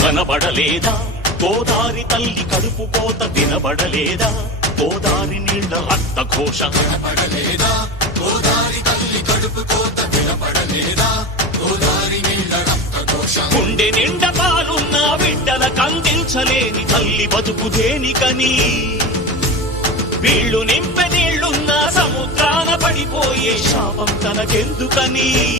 కనబడలేదా గోదారి తల్లి కడుపు కోత వినబడలేదా గోదారి నీళ్ల రక్త ఘోష కనబడలేదా గోదారి తల్లి కడుపు కోత వినబడలేదా గోదారి నీళ్ల రక్త ఘోష గుండె నిండా పాలున్న బిడ్డల కందించలేని తల్లి బతుకు దేనికని వీళ్ళు నింపె నీళ్లున్న సముద్రాన పడిపోయే శాపం తనకెందుకని